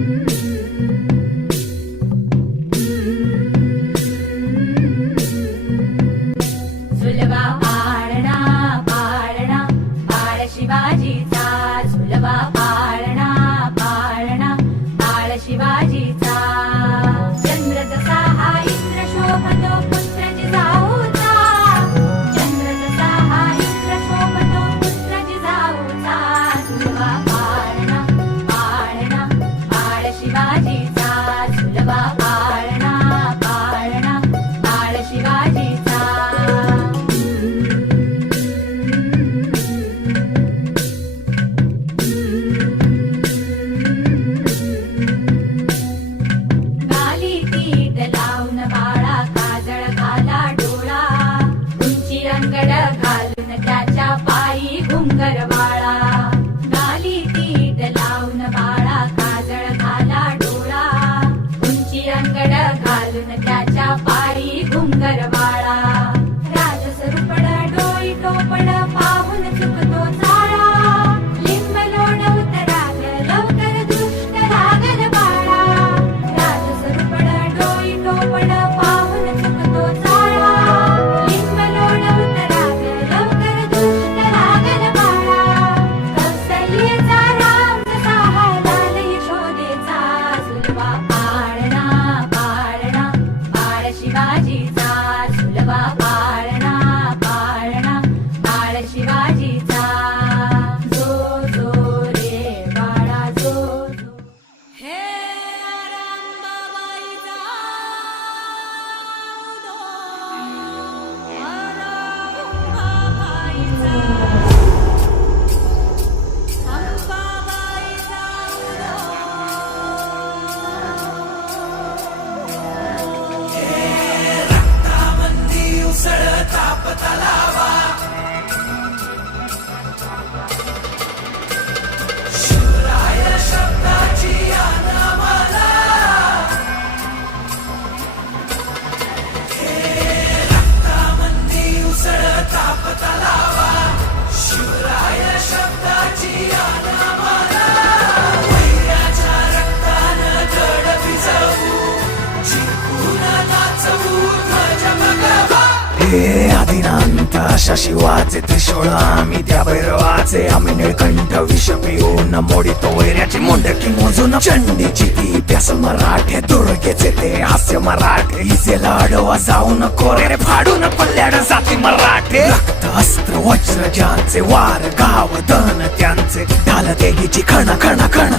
Mm-hmm. उंची घालून त्याच्या पायी घुंगर वाळा. राजसरुपड डोई टोपड पाहून चुकतो la la अशा शिवाचे त्रिशूळ आम्ही त्या भैरवाचे आम्ही निळकंठ विष पिऊन मोडितो वैऱ्याची मुंडकी मोजून चंडीची ती प्यास मराठे दुर्गेचे ते हास्य मराठे हिचे लाडवा जाऊन कोरे फाडून पल्ल्याड जाती मराठे. रक्त अस्त्र वज्र ज्यांचे वार गाव दन त्यांचे ढाल देगीची खण खण खण.